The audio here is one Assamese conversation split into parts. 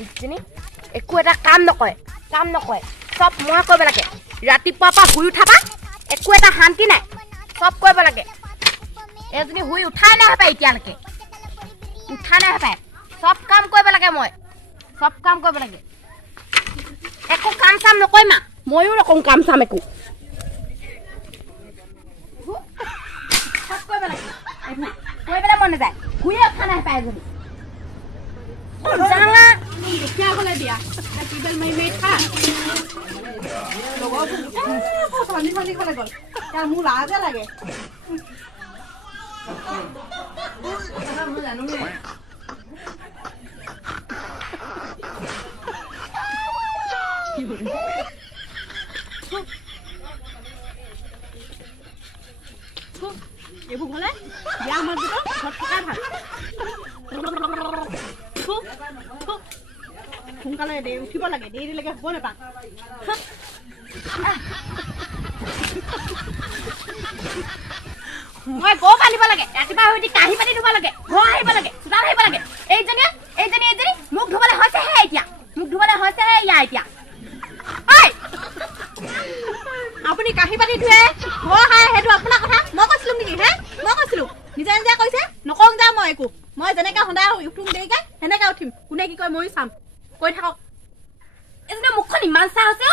এইজনী একো এটা কাম নকৰে সব মই কৰিব লাগে ৰাতিপুৱাৰ পৰা শুই উঠাবা একো এটা শান্তি নাই সব কৰিব লাগে এজনী শুই উঠাই নাই পাই এতিয়ালৈকে উঠা নাই পাই সব কাম কৰিব লাগে মই সব কাম কৰিব লাগে একো কাম চাম নকৰিম ময়ো নকওঁ কাম চাম একো সব কৰিব লাগে কৰিবলৈ মন নাযায় শুয়ে উঠা নাই পাই এজনী জানা क्या बोला दिया टेबल में बैठा लोगों को सोनी सोनी खले गल क्या मुंह लागे लगे मुझे जानू नहीं ये भूख ले या मत दो बहुत पका भाग সোনকালে দেৰি উঠিব লাগে দেৰিলৈকে হ'ব নাপাওঁ মই গো পানিব লাগে ৰাতিপুৱা উঠি কাহি পানী ধুব লাগে ঘৰ আহিব লাগে চোতাল আহিব লাগে এইজনী মুখ ধুবলৈ হৈছেহে এতিয়া এতিয়া ঐ আপুনি কাহি পানী ধুৱে ঘৰ হাই সেইটো আপোনাৰ কথা মই কৈছিলো নেকি হে মই কৈছিলো নিজে নিজে কৈছে নকওঁ যা মই একো মই যেনেকৈ সদায় উঠোঁ দেৰিকৈ সেনেকৈ উঠিম কোনে কি কয় ময়ো চাম কৈ থাকক এজনী মুখখন ইমান চাহ হৈছে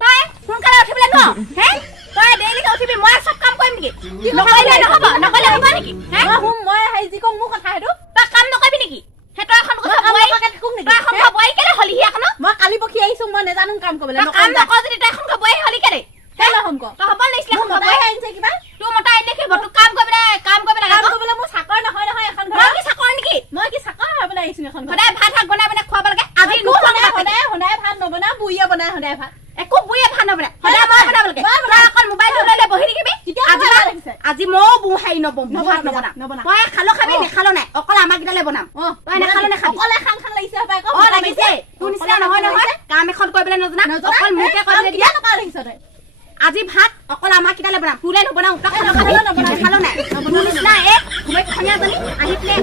তই সোনকালে উঠিবলৈ ন হে তই দেৰিলৈকে উঠিবি মই চব কাম কৰিম নেকি নকৰিলে হ'ব নেকি হে মই হেৰি যি কম মোৰ কথা সেইটো তই কাম নকৰিবি নেকি তই এখন বোৱাৰী কেলে হলিহি এখন মই কালি পক্ষী আহিছোঁ মই নেজানো কাম কৰিবলৈ কাম নকৰ যদি তই এখন বোৱাৰী হলি কেলে কেলে হ'ম ক তই হ'ব লাগিছিলে বোৱাৰী আহিছে কিবা তোৰ মতা দেখিব তোক কাম কৰিবলৈ মোৰ চাকৰ নহয় এখন মই কি চাকৰ নেকি মই কি চাকৰ হ'বলৈ আহিছোঁ এখন সদায় ভাত বনাই খুৱাব লাগে আজি সদায় ভাত নবনাও বুঢ়ীয়ে বনাই সদায় ভাত একো বুঢ়ীয়ে ভাত নবনাই সদায় মই বনাব লাগে তই অকল মোবাইলটো লৈ লৈ বহি থাকিবি আজি ময়ো হেৰি ভাত নবনাম তই খালো খাবি নেখালো নাই অকল আমাক কেইটালে বনাম তই নেখালো নেখাবি অকলে খাং খাং লাগিছে লাগিছে তোৰ নিচিনা নহয় কাম এখন কৰিবলৈ নজনা অকল মোকে কৰিবলৈ দিয়া লাগিছ তই আজি ভাত অকল আমাক কেইটালে বনাম তোলে নবনাও তই খালো খাবি নেখালো নাই তোৰ নিচিনা খনীয়াজনী আহি পেলাই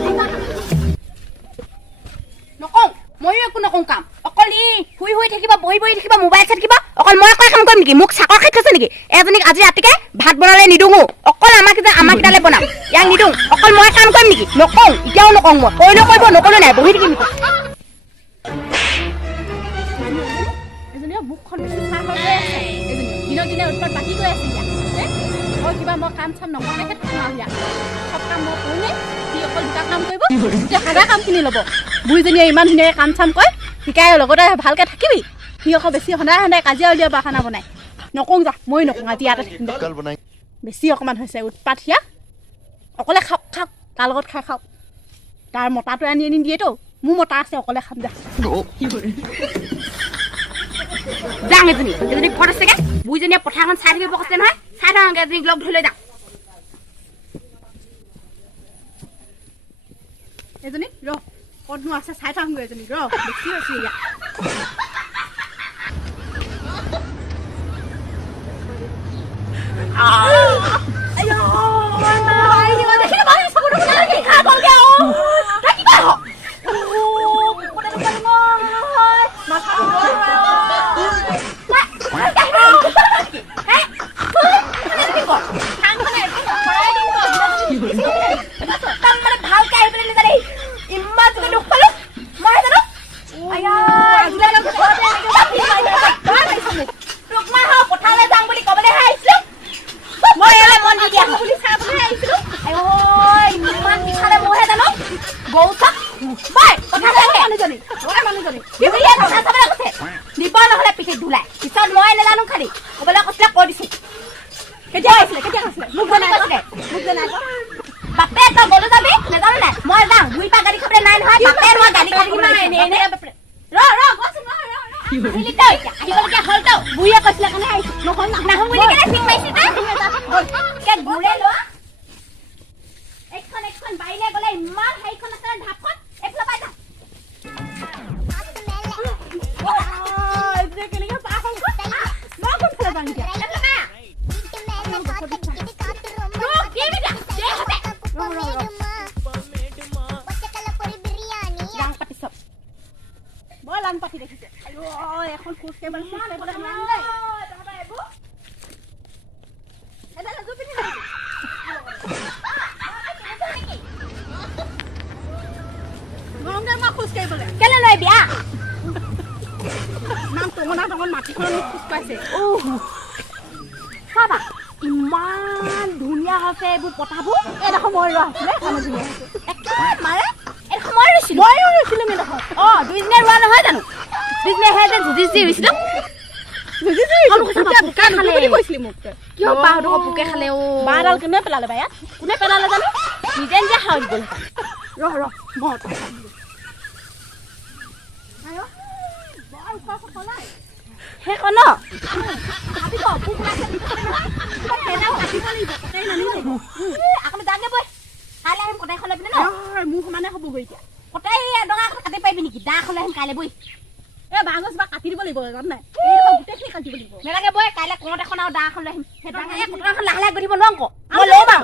নকওঁ ময়ো একো নকওঁ কাম অকল শুই থাকিব বহি থাকিব মোবাইল চাই থাকিব অকল মই অকল কাম কৰিম নেকি মোক চাকৰ খাই থৈছে নেকি এজনীক আজি ৰাতিকে ভাত বনালে নিদিওঁ অকল আমাক কেইটালে বনাম ইয়াক নিদিওঁ অকল মই কাম কৰিম নেকি নকওঁ এতিয়াও নকওঁ মই কৰিলেও কৰিব নকৰিলেও নাই বহি থাকিম মুখখন বেছি চাহ হৈ গৈ আছে দিনক দিনে উৎপাত বাকী গৈ আছে মই কিবা মই কাম চাম নকৰাকৈ থাকিম আৰু চব কাম মই কৰিলে সি অকল দুটা কাম কৰিব তেতিয়া সাদা কামখিনি ল'ব বুঢ়ীজনীয়ে ইমান ধুনীয়াকৈ কাম চাম কৰে শিকাই লগতে ভালকৈ থাকিবি সি আকৌ বেছি সদায় কাজিয়া উলিয়াব খানা বনাই নকওঁ যা মই নকওঁ আজি ইয়াতে থাকিম বেছি অকণমান হৈছে উৎপাত সিয়া অকলে খাওক তাৰ লগত খাওক তাৰ মতাটো আনি দিয়েতো মোৰ মতা আছে অকলে খাম যা যাওঁ এজনী ঘৰত আছেগে বুঢ়ীজনীয়ে পথাৰখন চাই থাকিব কৈছে নহয় চাই থাকোঁগে এজনীক লগ ধৰি লৈ যাওঁ এজনী ৰ ক'তনো আছে চাই থাকোঁগৈ এজনীক ৰ বেছি হৈছে ইয়াত টান পাতি দেখিছে আইও এখন খোজ কেবল খোজ কাঢ়িবলৈ কেলে লৈ বিয়া নাম টঙনা টঙন মাটিখন খোজ কাঢ়িছে চাবা ইমান ধুনীয়া হৈছে এইবোৰ পতাবোৰ এডোখৰ মই ৰোৱা আছিলে কামত ধুনীয়া হৈছে একেবাৰে মাৰে এইডোখৰ মই ৰুইছিলোঁ ময়ো ৰুইছিলোঁ মেডোখৰ দুইজনীয়ে ৰোৱা নহয় জানো দুইজনীয়ে সেই যে যুঁজি ৰুইছিলোঁ কৈছিলি মোক কিয় বাহঁতক পোকে খালে বাঁহডাল কোনে পেলালে বা ইয়াত কোনে পেলালে জানো নিজে নিজে খাওঁ দিব ৰহ মই সেইখন আপুনি যাগে বৈ কাইলৈ আহিম কটাই খলে পিনে ন মোৰ সমানে হ'বগৈ এতিয়া কটাই এডঙা কাটি পাৰিবি নেকি দা খলে আহিম কাইলৈ বৈ এই বাঁহগছ বা কাটি দিব লাগিব জান নাই গোটেইখিনি কাটি দিব লাগিব নেলাগে বৈ কাইলৈ কোঁৱত এখন আৰু দা খলে আহিম সেইটো কটাখন লাহে লাহে গৈ দিব নোৱাৰো আকৌ মই লৈ যাওঁ